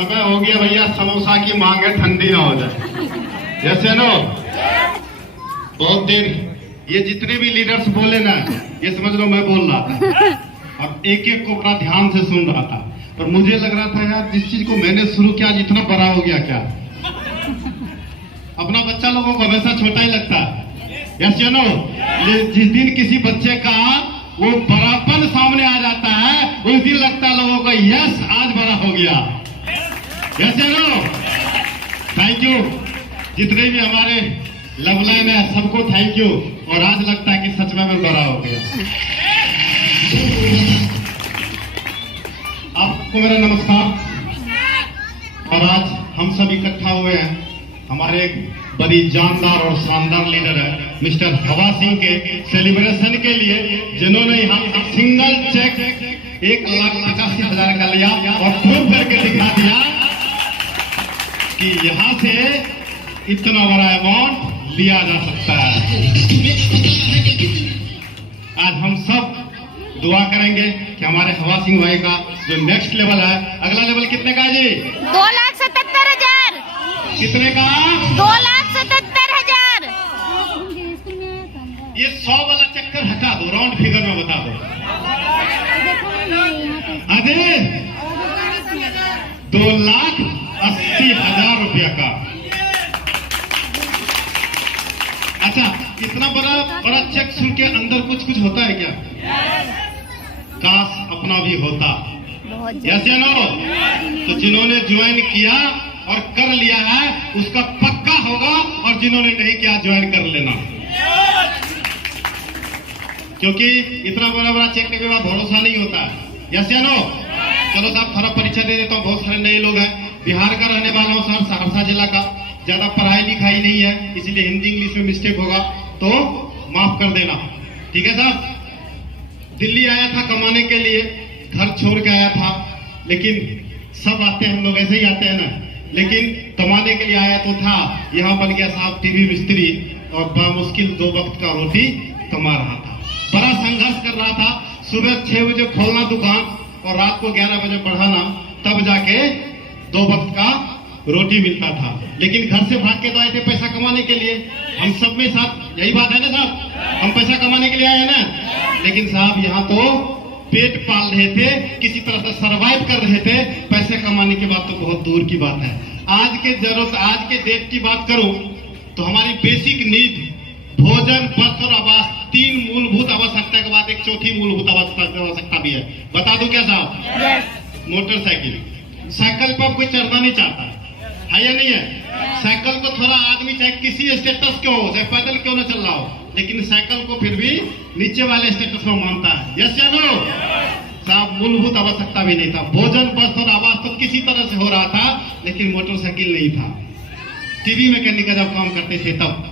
समय हो गया भैया, समोसा की मांग है, ठंडी ना हो जाए। जैसे नो बहुत देर ये जितने भी लीडर्स बोले ना, ये समझ लो मैं बोल रहा था और एक एक को बड़ा ध्यान से सुन रहा था। और मुझे लग रहा था यार जिस चीज को मैंने शुरू किया इतना बड़ा हो गया क्या। अपना बच्चा लोगों को हमेशा छोटा ही लगता है। यस या नो? जिस दिन किसी बच्चे का वो बड़ापन सामने आ जाता है उस दिन लगता है लोगों को यस आज बड़ा हो गया। यस या नो? Thank you. जितने भी हमारे लव लाइन है सबको थैंक यू। और आज लगता है कि सच में मैं बड़ा हो गया। आपको मेरा नमस्कार। और आज हम सब इकट्ठा हुए हैं हमारे एक बड़ी जानदार और शानदार लीडर है मिस्टर हवा सिंह के सेलिब्रेशन के लिए, जिन्होंने यहाँ सिंगल चेक 1,85,000 का लिया और प्रूव करके दिखा दिया कि यहाँ से इतना बड़ा अमाउंट लिया जा सकता है। आज हम सब दुआ करेंगे कि हमारे हवा सिंह भाई का जो नेक्स्ट लेवल है, अगला लेवल कितने का है जी? 2,77,000। कितने का? 2,77,000। ये 100 वाला चक्कर हटा दो, राउंड फिगर में बता दो। अरे 2,80,000 रुपया का। अच्छा, इतना बड़ा चेक सुन के अंदर कुछ होता है क्या? काश अपना भी होता। यस या नो? तो जिन्होंने ज्वाइन किया और कर लिया है उसका पक्का होगा, और जिन्होंने नहीं किया ज्वाइन कर लेना, क्योंकि इतना बड़ा चेक के बाद भरोसा नहीं होता है। यस या नो? चलो साहब थोड़ा परिचय दे देता हूँ। बहुत सारे नए लोग हैं, बिहार का रहने वाला हूँ सर, सहरसा जिला का। ज्यादा पढ़ाई लिखाई नहीं है, इसलिए हिंदी इंग्लिश में मिस्टेक होगा तो माफ कर देना, ठीक है साहब? दिल्ली आया था कमाने के लिए, घर छोड़ के आया था, लेकिन सब आते हैं हम लोग ऐसे ही आते हैं ना, लेकिन कमाने के लिए आया तो था। यहाँ बन गया साहब टीवी मिस्त्री और बामुश्किल 2 वक्त का रोटी कमा रहा था। बड़ा संघर्ष कर रहा था। सुबह 6 बजे खोलना दुकान और रात को 11 बजे बढ़ाना, तब जाके 2 वक्त का रोटी मिलता था। लेकिन घर से भाग के तो आए थे पैसा कमाने के लिए। हम सब में साथ यही बात है ना साहब, हम पैसा कमाने के लिए आए हैं ना। लेकिन साहब यहाँ तो पेट पाल रहे थे, किसी तरह से सरवाइव कर रहे थे। पैसे कमाने की बात तो बहुत दूर की बात है। आज के डेट की बात करूं तो हमारी बेसिक नीड भोजन, वस्त्र और आवास, 3 मूलभूत आवश्यकता के बाद एक चौथी मूलभूत आवश्यकता भी है। बता दूं क्या साहब? मोटरसाइकिल। साइकिल पर कोई चढ़ना नहीं चाहता है या नहीं है? साइकिल को थोड़ा आदमी चाहे किसी स्टेटस क्यों हो, चाहे पैदल क्यों ना चल रहा हो, लेकिन साइकिल को फिर भी नीचे वाले स्टेटस में मानता है। यस या नो? साहब मूलभूत आवश्यकता भी नहीं था। भोजन, वस्त्र और आवास तो किसी तरह से हो रहा था, लेकिन मोटरसाइकिल नहीं था। टीवी मैकेनिक का जब काम करते थे तब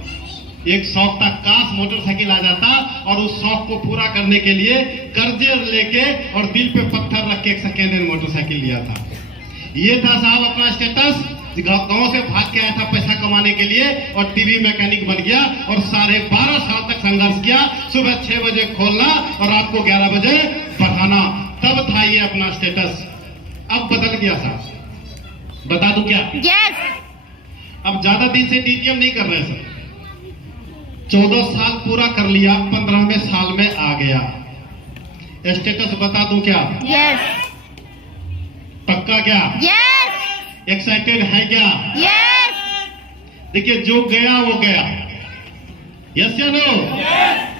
एक शौक था, काश मोटरसाइकिल आ जाता, और उस शौक को पूरा करने के लिए कर्जे लेके और दिल पे पत्थर रख के एक सेकेंड हैंड मोटरसाइकिल लिया था। ये था साहब अपना स्टेटस। गांव से भाग के आया था पैसा कमाने के लिए और टीवी मैकेनिक बन गया और 12.5 साल तक संघर्ष किया। सुबह 6 बजे खोलना और रात को 11 बजे बढ़ाना, तब था ये अपना स्टेटस। अब बदल गया साहब, बता दूं क्या? यस। अब ज्यादा दिन से डीटीएम नहीं कर रहे सर। 14 साल पूरा कर लिया, 15वें साल में आ गया स्टेटस। बता दूं क्या? यस। पक्का क्या? यस। एक्साइटेड है क्या? यस। देखिए जो गया वो गया। यस या नो?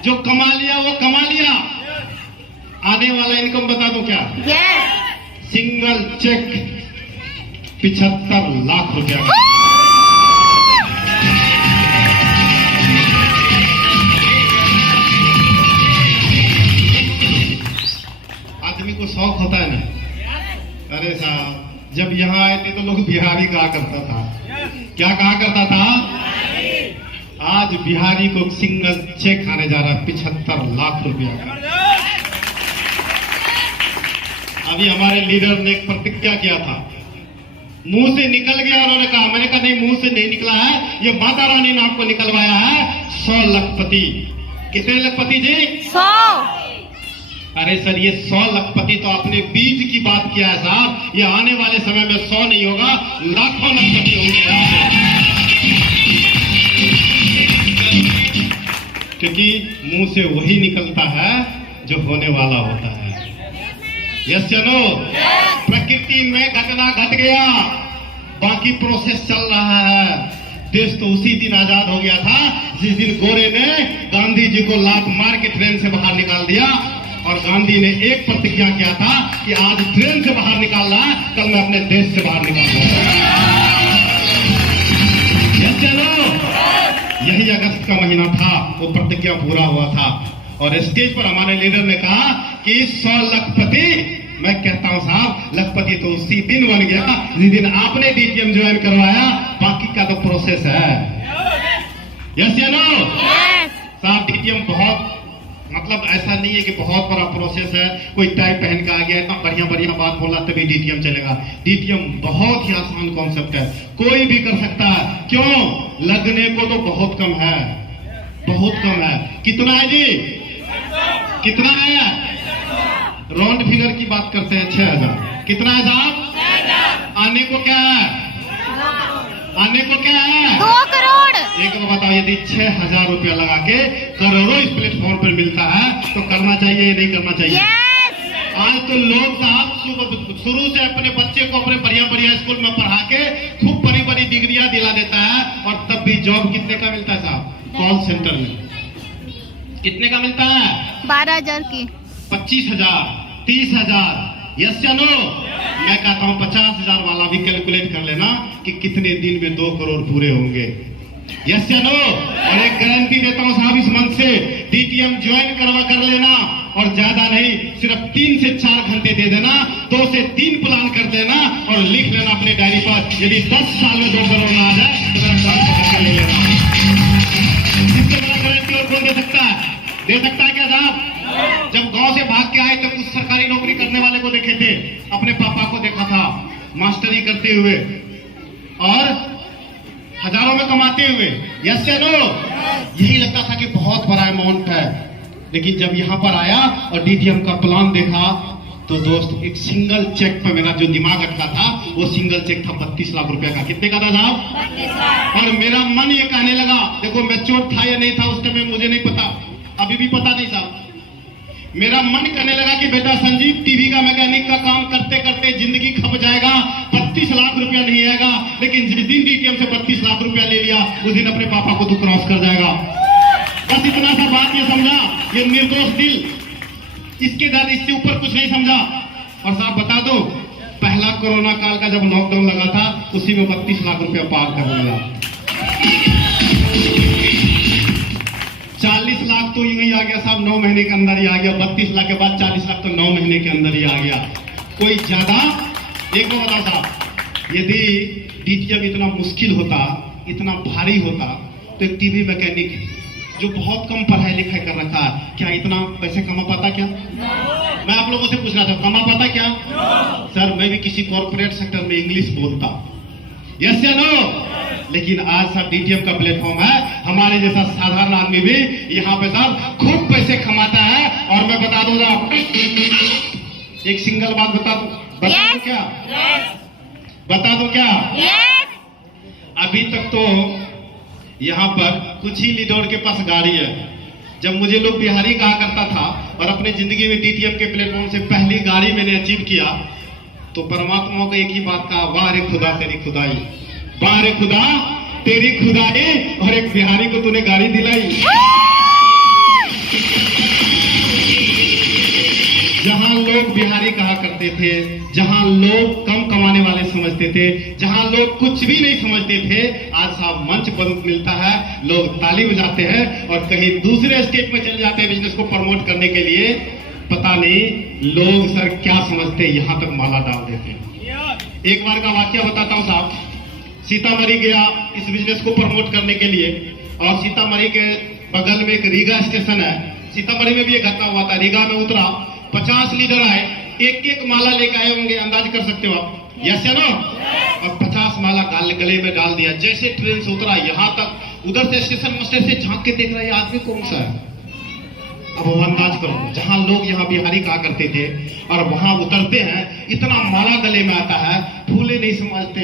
जो कमा लिया वो कमा लिया। आने वाला इनकम बता दूं क्या? यस। सिंगल चेक 75 लाख रुपया। यहाँ आए थे तो लोग बिहारी कहा करता था। क्या कहा करता था? आज बिहारी को सिंगल चेक आने जा रहा है 75 लाख रुपया का। अभी हमारे लीडर ने एक प्रतिज्ञा किया था, मुंह से निकल गया, उन्होंने कहा, मैंने कहा नहीं मुंह से नहीं निकला है, ये माता रानी ने आपको निकलवाया है 100 लखपति। कितने लखपति जी? 100। अरे सर ये 100 लखपति तो आपने 20 की बात किया है साहब, ये आने वाले समय में 100 नहीं होगा, लाखों लखपति होंगे। क्योंकि मुंह से वही निकलता है जो होने वाला होता है। यस या नो? प्रकृति में घटना घट गया, बाकी प्रोसेस चल रहा है। देश तो उसी दिन आजाद हो गया था जिस दिन गोरे ने गांधी जी को लात मार के ट्रेन से बाहर निकाल दिया, और गांधी ने एक प्रतिज्ञा किया था कि आज ट्रेन से बाहर निकाल रहा है, कल मैं अपने देश से बाहर निकाल रहा। यस या नो? यही अगस्त का महीना था, वो प्रतिज्ञा पूरा हुआ था, और स्टेज पर हमारे लीडर ने कहा कि 100 लखपति, मैं कहता हूं साहब लखपति तो उसी दिन बन गया जिस दिन आपने डीटीएम ज्वाइन करवाया, बाकी का तो प्रोसेस है। यस या नो? साहब डीटीएम बहुत, मतलब ऐसा नहीं है कि बहुत बड़ा प्रोसेस है, कोई टाई पहन के आ गया इतना बढ़िया बढ़िया बात बोला तभी डीटीएम चलेगा। डीटीएम बहुत ही आसान कॉन्सेप्ट है, कोई भी कर सकता है। क्यों? लगने को तो बहुत कम है, बहुत कम है। कितना है जी? कितना है? राउंड फिगर की बात करते हैं 6000। कितना है साहब? आने को क्या है? आने को क्या है? 2 करोड़। एक तो बताओ, यदि 6000 रुपया लगा के करोड़ों इस प्लेटफॉर्म पर मिलता है तो करना चाहिए या नहीं करना चाहिए? यस। आज तो लोग साहब शुरू से अपने बच्चे को अपने बढ़िया बढ़िया स्कूल में पढ़ा के खूब बड़ी बड़ी डिग्रियां दिला देता है, और तब भी जॉब कितने का मिलता है साहब? कॉल सेंटर में कितने का मिलता है? 12,000 की। 25,000, 30,000। यस या नो? मैं कहता हूं 50,000 वाला भी कैलकुलेट कर लेना कि कितने दिन में 2 करोड़ पूरे होंगे। यस या नो? और एक गारंटी देता हूं साहब, इस मंथ से डीटीएम ज्वाइन कर लेना, और ज्यादा नहीं, सिर्फ 3 से 4 घंटे दे देना, 2 से 3 प्लान कर देना, और लिख लेना अपने डायरी पर, यदि 10 साल में 2 करोड़ ना आ जाए तो मेरा काम ले लेना। इससे बड़ा गारंटी और कौन दे सकता है? दे सकता है क्या साहब? जब गांव से भाग के आए तो कुछ सरकारी नौकरी करने वाले को देखे थे, अपने पापा को देखा था मास्टरी करते हुए और हजारों में कमाते हुए। यस या नो? यही लगता था कि बहुत बड़ा अमाउंट है, लेकिन जब यहां पर आया और डीटीएम का प्लान देखा तो दोस्त एक सिंगल चेक पर मेरा जो दिमाग अटका था, वो सिंगल चेक था 32 लाख रुपए का। कितने का था साहब? 32 लाख। और मेरा मन ये कहने लगा, देखो मैच्योर था या नहीं था उस टाइम मुझे नहीं पता, अभी भी पता नहीं साहब, मेरा मन करने लगा कि बेटा संजीव टीवी का मैकेनिक का काम करते करते जिंदगी खप जाएगा, 32 लाख रुपया नहीं आएगा, लेकिन जिस दिन डीटीएम से 32 लाख रुपया ले लिया उस दिन अपने पापा को तो क्रॉस कर जाएगा। बस इतना सा बात ये समझा, ये निर्दोष दिल, इसके बाद इससे ऊपर कुछ नहीं समझा। और साहब बता दो, पहला कोरोना काल का जब लॉकडाउन लगा था उसी में 32 लाख रुपया पार कर लिया। 40 लाख तो यूं ही आ गया साहब, 9 महीने के अंदर ही आ गया। 32 लाख के बाद 40 लाख तो 9 महीने के अंदर ही आ गया। कोई ज्यादा एक को बता साहब, यदि डीटीएम इतना मुश्किल होता, इतना भारी होता, तो एक टीवी मैकेनिक जो बहुत कम पढ़ाई लिखाई कर रखा है, क्या इतना पैसे कमा पाता क्या? मैं आप लोगों से पूछना था, कमा पाता क्या? सर मैं भी किसी कॉर्पोरेट सेक्टर में इंग्लिश बोलता। यस या नो? लेकिन आज सब डीटीएम का प्लेटफॉर्म है, हमारे जैसा साधारण आदमी भी यहाँ पे साहब खूब पैसे कमाता है। और मैं बता दूंगा, एक सिंगल बात बता दूं क्या? बता दूं क्या? अभी तक तो यहाँ पर कुछ ही लीडर के पास गाड़ी है। जब मुझे लोग बिहारी कहा करता था और अपनी जिंदगी में डीटीएम के प्लेटफॉर्म से पहली गाड़ी मैंने अचीव किया, तो परमात्मा को एक ही बात कहा, वाह रे खुदा तेरी खुदाई, वाह रे खुदा तेरी खुदाई, और एक बिहारी को तूने गाड़ी दिलाई। जहां लोग बिहारी कहा करते थे, जहां लोग कम कमाने वाले समझते थे, जहां लोग कुछ भी नहीं समझते थे, आज साहब मंच बंद मिलता है, लोग ताली बजाते हैं और कहीं दूसरे स्टेट में चले जाते हैं बिजनेस को प्रमोट करने के लिए। पता नहीं लोग सर क्या समझते, यहां तक माला डाल देते हैं। एक बार का वाक्य बताता हूँ साहब। सीतामढ़ी गया इस बिजनेस को प्रमोट करने के लिए, और सीतामढ़ी के बगल में एक रीगा स्टेशन है। सीतामढ़ी में भी एक घटना हुआ था। रीगा में उतरा, 50 लीडर आए, एक एक माला लेकर आए होंगे, अंदाज कर सकते हो आप, यस या नो? और 50 माला गले में डाल दिया। जैसे ट्रेन से उतरा, यहाँ तक उधर से स्टेशन मास्टर से झांक के देख रहा है, आदमी कौन सा है। अब वो अंदाज करो, जहां लोग यहाँ बिहारी कहा करते थे और वहां उतरते हैं, इतना माला गले में आता है, फूले नहीं समझते,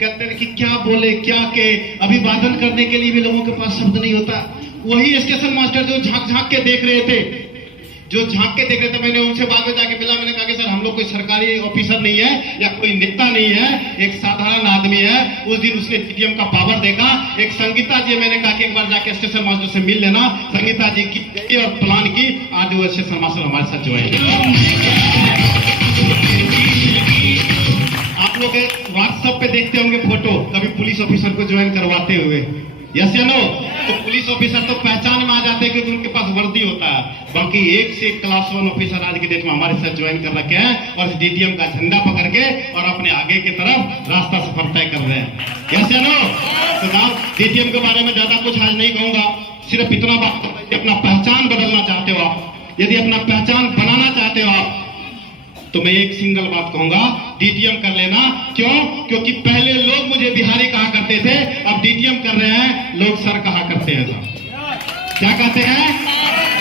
कहते हैं कि क्या बोले क्या के, अभिवादन करने के लिए भी लोगों के पास शब्द नहीं होता। वही स्टेशन मास्टर जो झांक झांक के देख रहे थे, मैंने उनसे बाद में जाके मिला। मैंने कहा कि सर, हम लोग कोई सरकारी ऑफिसर नहीं है या कोई नेता नहीं है, एक साधारण आदमी है। उस दिन उसने डीटीएम का पावर देखा। एक संगीता जी, मैंने कहा कि एक बार जाके स्टेशन मास्टर से मिल लेना। संगीता जी की और प्लान की, आज वो स्टेशन मास्टर हमारे साथ ज्वाइन। आप लोग व्हाट्सएप पे देखते होंगे फोटो, कभी पुलिस ऑफिसर को ज्वाइन करवाते हुए, यस या नो? तो पुलिस ऑफिसर तो पहचान में आ जाते हैं क्योंकि उनके पास वर्दी होता है। बाकी एक से क्लास 1 ऑफिसर आज की डेट में हमारे साथ ज्वाइन कर रखे हैं और डीटीएम का झंडा पकड़ के और अपने आगे की तरफ रास्ता सफर तय कर रहे हैं, यस या नो? तो साहब, डीटीएम के बारे में ज्यादा कुछ आज नहीं कहूंगा, सिर्फ इतना बात, अपना पहचान बदलना चाहते हो आप, यदि अपना पहचान बनाना चाहते हो आप, तो मैं एक सिंगल बात कहूंगा, डीटीएम कर लेना। क्यों? क्योंकि पहले लोग मुझे बिहारी कहा करते थे, अब डीटीएम कर रहे हैं, लोग सर कहा करते हैं। साहब क्या कहते हैं?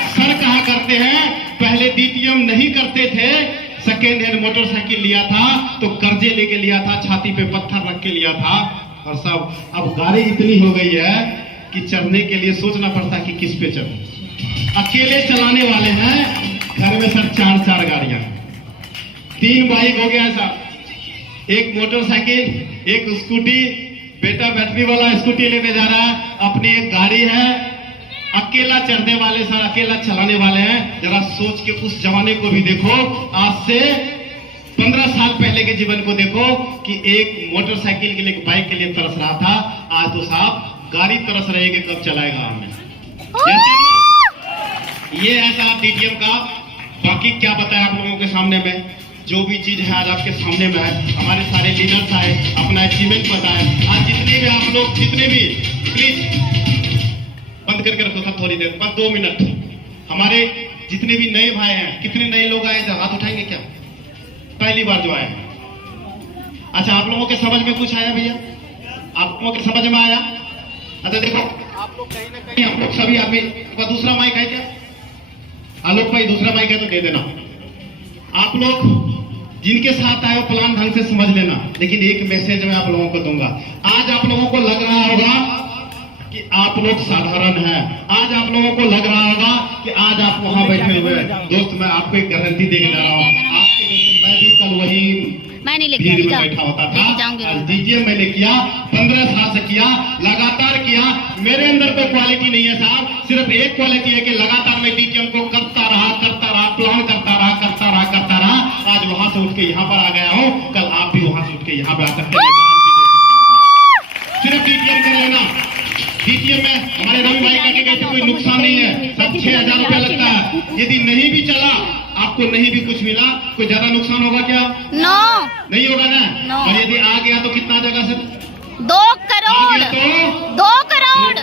सर कहा करते हैं। पहले डीटीएम नहीं करते थे, सेकेंड हैंड मोटरसाइकिल लिया था तो कर्जे लेके लिया था, छाती पे पत्थर रख के लिया था। और सब अब गाड़ी इतनी हो गई है कि चढ़ने के लिए सोचना पड़ता है कि किस पे चढ़ो। अकेले चलाने वाले हैं घर में सर 4-4 गाड़ियां, 3 बाइक हो गया साहब, एक मोटरसाइकिल, एक स्कूटी, बेटा बैटरी वाला स्कूटी लेने जा रहा है, अपनी एक गाड़ी है, अकेला चढ़ने वाले सर, अकेला चलाने वाले हैं। जरा सोच के उस जमाने को भी देखो, आज से 15 साल पहले के जीवन को देखो कि एक मोटरसाइकिल के लिए, एक बाइक के लिए तरस रहा था, आज तो साहब गाड़ी तरस रही है कि कब चलाएगा हमें। ये है साहब डीटीएम का। बाकी क्या बताया आप लोगों के सामने में, जो भी चीज है आज आपके सामने में है। हमारे सारे लीडर्स आए, अपना अचीवमेंट बताए। आज जितने भी आप लोग, जितने भी, प्लीज बंद करके रखो सब थोड़ी देर, बस 2 मिनट। हमारे जितने भी नए भाई हैं, कितने नए लोग आए, हाथ उठाएंगे क्या? पहली बार जो आए। अच्छा, आप लोगों के समझ में कुछ आया भैया? आप लोगों के समझ में आया? अच्छा देखो, आप लोग कहीं ना कहीं, हम लोग सभी आदमी, दूसरा माइक है क्या? आलोक भाई, दूसरा माइक है तो दे देना। आप लोग जिनके साथ आए प्लान ढंग से समझ लेना, लेकिन एक मैसेज मैं आप लोगों को दूंगा। आज आप लोगों को लग रहा होगा कि आप लोग साधारण हैं, आज आप लोगों को लग रहा होगा कि आज आप वहां बैठे हुए हैं। दोस्त, मैं आपको एक गारंटी देने जा रहा हूँ, आपके जैसे मैं भी कल वही भीड़ में बैठा होता था। डीटीएम मैंने किया, 15 साल से किया, लगातार किया। मेरे अंदर कोई क्वालिटी नहीं है साहब, सिर्फ एक क्वालिटी है कि लगातार मैं डीटीएम को करता रहा, प्लान करता रहा। आज वहां से उठ के यहाँ पर आ गया हूँ, कल आप भी वहां से उठ के यहाँ पे आकर के सिर्फ डीटीएम कर लेना। डीटीएम में हमारे रवि भाई का टिकट कोई नुकसान नहीं है, सब 6000 रुपया लगता है। यदि नहीं भी चला, आपको नहीं भी कुछ मिला, कोई ज्यादा नुकसान होगा क्या? नो, नहीं होगा ना। और यदि आ गया तो कितना जगह से? 2 करोड़, तो 2 करोड़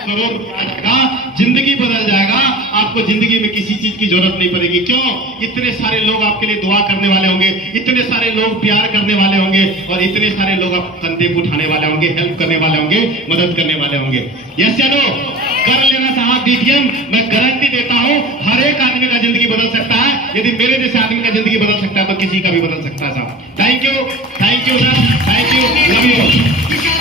आ जाएगा, जिंदगी बदल जाएगा। आपको जिंदगी में किसी चीज की जरूरत नहीं पड़ेगी। क्यों? इतने सारे लोग आपके लिए दुआ करने वाले होंगे, इतने सारे लोग प्यार करने वाले होंगे, और इतने सारे लोग आप कंधे पे उठाने वाले होंगे, हेल्प करने वाले होंगे, मदद करने वाले होंगे। यस या नो? कर लेना साहब डीटीएम। मैं गारंटी देता हूँ, हर एक आदमी का जिंदगी बदल सकता है। यदि मेरे जैसे आदमी का जिंदगी बदल सकता है तो किसी का भी बदल सकता है साहब। Thank you sir, thank you, love you.